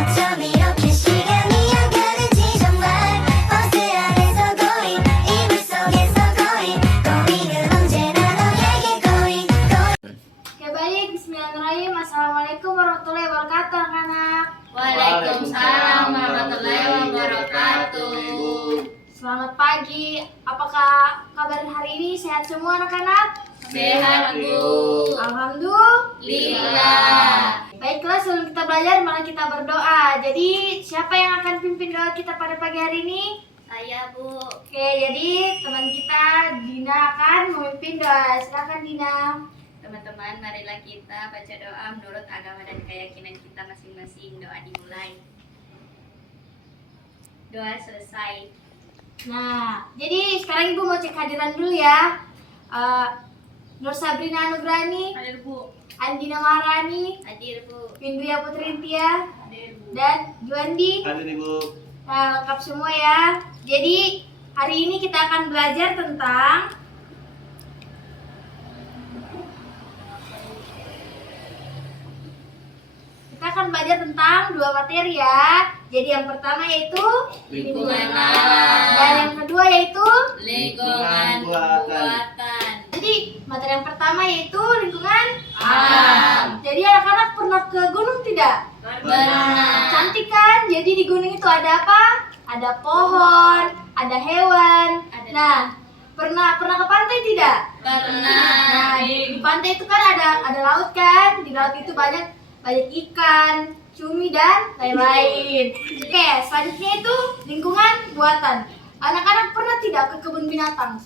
어쩜 이렇게 시간이 안 가는지 정말 버스 안에서 고인 이불 속에서 고인 고인은 언제나 너에게 고인 Oke baik, bismillahirrahmanirrahim. Assalamualaikum warahmatullahi wabarakatuh anak-anak. Waalaikumsalam warahmatullahi wabarakatuh. Selamat pagi, apakah kabar hari ini? Sehat semua anak-anak? Sehat, Bu. Alhamdulillah. Baiklah, sebelum kita belajar, mari kita berdoa. Jadi, siapa yang akan pimpin doa kita pada pagi hari ini? Saya, Bu. Oke, jadi teman kita Dina akan memimpin doa. Silakan Dina. Teman-teman, marilah kita baca doa menurut agama dan keyakinan kita masing-masing. Doa dimulai. Doa selesai. Nah, jadi sekarang Ibu mau cek hadiran dulu ya. Nur Sabrina Anugrani, Hadir, Bu. Andina Maharani, Hadir, Bu. Indria Putrintia, Hadir, Bu. dan Juandi. Hadir Ibu. Nah, lengkap semua ya. Jadi hari ini kita akan belajar tentang dua materi ya. Jadi yang pertama yaitu Lingkungan alam. dan yang kedua yaitu Lingkungan buatan. jadi materi yang pertama yaitu lingkungan Alam. Jadi anak-anak pernah ke gunung tidak? Pernah. Cantik kan? Jadi di gunung itu ada apa? Ada pohon, ada hewan. Ada. Nah, pernah ke pantai tidak? Pernah. Nah, di pantai itu kan ada laut kan? Di laut itu banyak ikan, cumi dan lain-lain. Oke, selanjutnya itu lingkungan buatan. Anak-anak pernah tidak ke kebun binatang?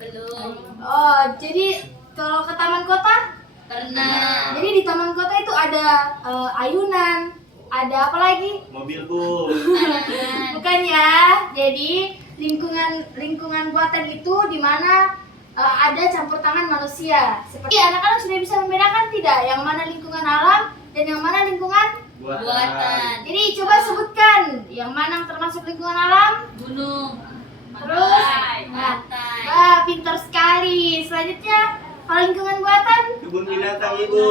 Belum. Oh, jadi kalau ke taman kota? Pernah. Jadi di taman kota itu ada ayunan, ada apa lagi? Mobil Bu. Tanaman. Bukan ya. Jadi lingkungan buatan itu di mana ada campur tangan manusia. Seperti anak-anak sudah bisa membedakan tidak yang mana lingkungan alam dan yang mana lingkungan? Buatan. Jadi coba sebutkan yang mana termasuk lingkungan alam. Gunung. Terus? Pantai. Wah, pintar sekali. Selanjutnya kalau lingkungan buatan, Kebun binatang Ibu.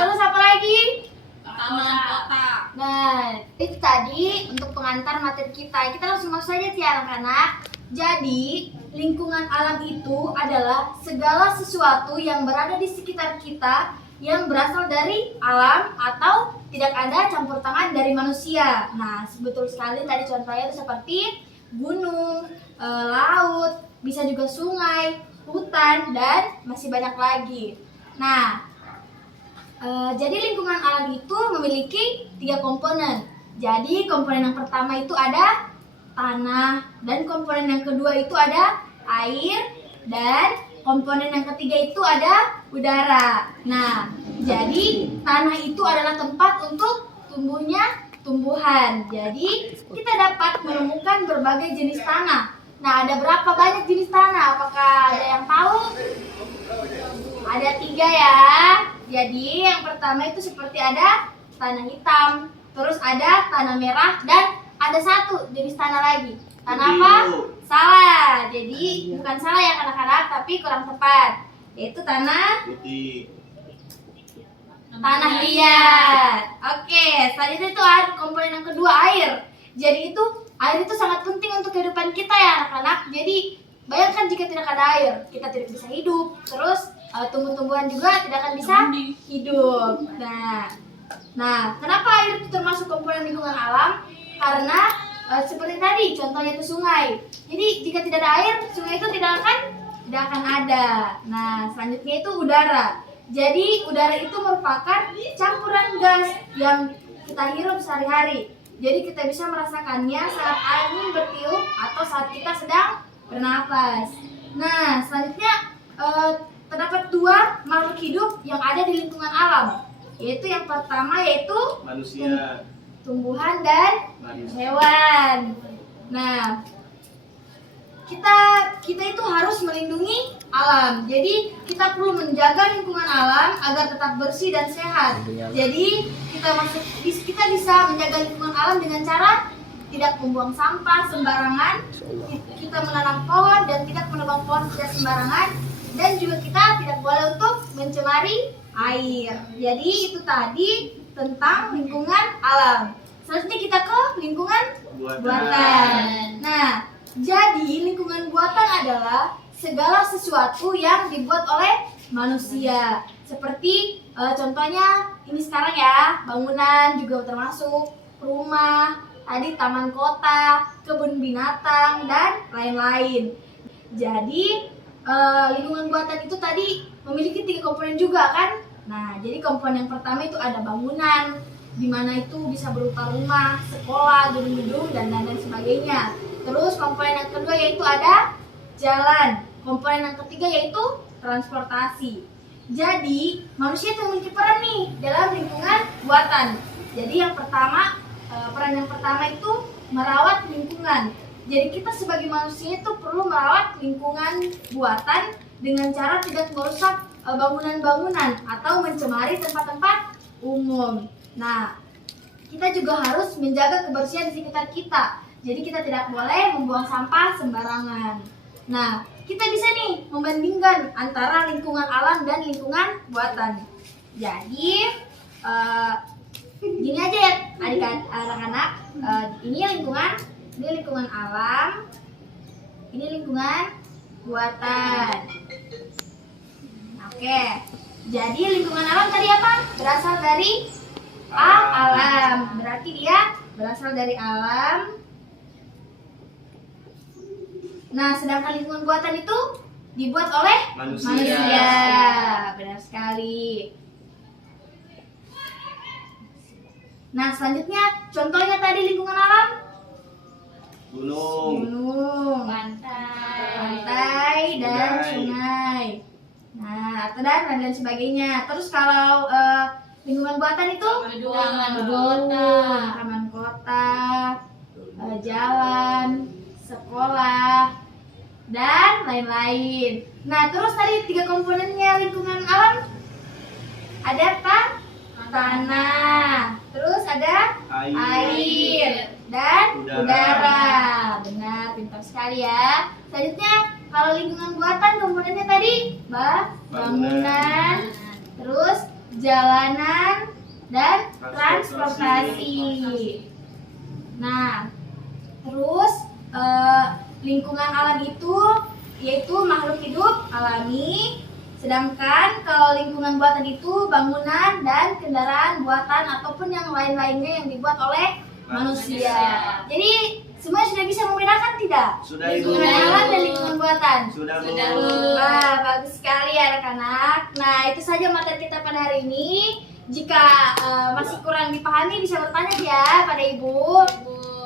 terus apa lagi? Taman kota. Nah, itu tadi untuk pengantar materi kita. Kita langsung masuk saja ya anak-anak. Jadi, lingkungan alam itu adalah segala sesuatu yang berada di sekitar kita yang berasal dari alam atau tidak ada campur tangan dari manusia. Nah, betul sekali tadi contohnya itu seperti gunung, laut, bisa juga sungai, hutan, dan masih banyak lagi. Nah, jadi lingkungan alam itu memiliki 3 komponen. Jadi komponen yang pertama itu ada tanah, dan komponen yang kedua itu ada air, dan komponen yang ketiga itu ada udara. Nah, jadi tanah itu adalah tempat untuk tumbuhnya tumbuhan. Jadi kita dapat menemukan berbagai jenis tanah. Nah, ada berapa banyak jenis tanah? Apakah ada yang tahu? Ada 3 ya. Jadi yang pertama itu seperti ada tanah hitam, terus ada tanah merah, dan ada 1 jenis tanah lagi. Tanah apa? Salah. Jadi bukan salah ya anak-anak, tapi kurang tepat. Yaitu tanah Putih. tanah liat. Oke, selanjutnya itu ada komponen yang kedua, air. Jadi air itu sangat penting untuk kehidupan kita ya anak-anak. Jadi bayangkan jika tidak ada air, kita tidak bisa hidup. Terus tumbuh-tumbuhan juga tidak akan bisa hidup. Nah, kenapa air itu termasuk komponen lingkungan alam? Karena seperti tadi contohnya itu sungai. Jadi jika tidak ada air, sungai itu tidak akan ada. Nah, selanjutnya itu udara. Jadi udara itu merupakan campuran gas yang kita hirup sehari-hari. Jadi kita bisa merasakannya saat angin bertiup atau saat kita sedang bernapas. Nah, selanjutnya terdapat 2 makhluk hidup yang ada di lingkungan alam. Yaitu yang pertama yaitu Manusia. tumbuhan dan Manusia. hewan. Nah, kita itu harus melindungi alam. Jadi kita perlu menjaga lingkungan alam agar tetap bersih dan sehat. Jadi kita bisa menjaga lingkungan alam dengan cara tidak membuang sampah sembarangan, kita menanam pohon dan tidak menebang pohon tidak sembarangan, dan juga kita tidak boleh untuk mencemari air. Jadi itu tadi tentang lingkungan alam. selanjutnya kita ke lingkungan Buatan. buatan. Nah, jadi lingkungan buatan adalah segala sesuatu yang dibuat oleh manusia. Seperti contohnya ini sekarang ya, bangunan juga termasuk, rumah, tadi taman kota, kebun binatang, dan lain-lain. Jadi lingkungan buatan itu tadi memiliki 3 komponen juga kan. Nah, jadi komponen yang pertama itu ada bangunan, di mana itu bisa berupa rumah, sekolah, gedung-gedung, dan lain sebagainya. Terus komponen yang kedua yaitu ada jalan. Komponen yang ketiga yaitu transportasi. Jadi manusia itu memiliki peran nih dalam lingkungan buatan. Jadi yang pertama, peran yang pertama itu merawat lingkungan. Jadi kita sebagai manusia itu perlu merawat lingkungan buatan dengan cara tidak merusak bangunan-bangunan atau mencemari tempat-tempat umum. Nah, kita juga harus menjaga kebersihan di sekitar kita. Jadi kita tidak boleh membuang sampah sembarangan. Nah, kita bisa nih membandingkan antara lingkungan alam dan lingkungan buatan. Jadi gini aja ya anak-anak, ini lingkungan alam, ini lingkungan buatan. Oke, jadi lingkungan alam tadi apa? Berasal dari alam. Berarti dia berasal dari alam. Nah, sedangkan lingkungan buatan itu dibuat oleh manusia. Benar sekali. Nah, selanjutnya contohnya tadi lingkungan alam. Gunung, pantai, dan sungai. Nah, atau dan lain sebagainya. Terus kalau lingkungan buatan itu gedung, taman kota, jalan, sekolah, dan lain-lain. Nah, terus tadi 3 komponennya lingkungan alam ada tanah, terus ada air dan udara. Benar, pintar sekali ya. Selanjutnya kalau lingkungan buatan komponennya tadi bangunan, terus jalanan dan transportasi. Nah, terus lingkungan alam itu yaitu makhluk hidup alami, sedangkan kalau lingkungan buatan itu bangunan dan kendaraan buatan ataupun yang lain-lainnya yang dibuat oleh manusia. Jadi semua sudah bisa membedakan tidak? Sudah, Ibu. Lingkungan alam dan lingkungan buatan. Sudah, Bu. Wah, bagus sekali anak-anak. Nah, itu saja materi kita pada hari ini. Jika masih kurang dipahami bisa bertanya ya pada Ibu.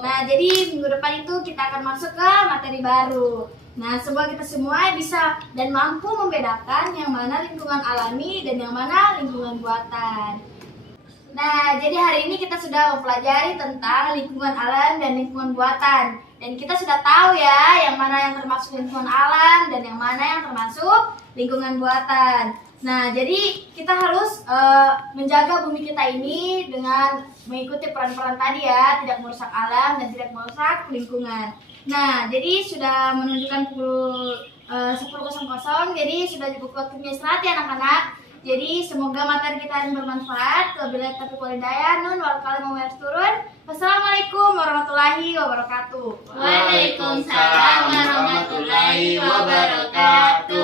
Nah, jadi minggu depan itu kita akan masuk ke materi baru. Nah, semoga kita semua bisa dan mampu membedakan yang mana lingkungan alami dan yang mana lingkungan buatan. Nah, jadi hari ini kita sudah mempelajari tentang lingkungan alam dan lingkungan buatan. Dan kita sudah tahu ya yang mana yang termasuk lingkungan alam dan yang mana yang termasuk lingkungan buatan. Nah, jadi kita harus menjaga bumi kita ini dengan mengikuti peran-peran tadi ya, tidak merusak alam dan tidak merusak lingkungan. Nah, jadi sudah menunjukkan pukul 10.00, jadi sudah cukup waktunya istirahat ya anak-anak. Jadi semoga materi kita ini bermanfaat. Wabillahi taufiq wal hidayah. Nun wal kalam wa turun. Wassalamualaikum warahmatullahi wabarakatuh. Waalaikumsalam warahmatullahi wabarakatuh.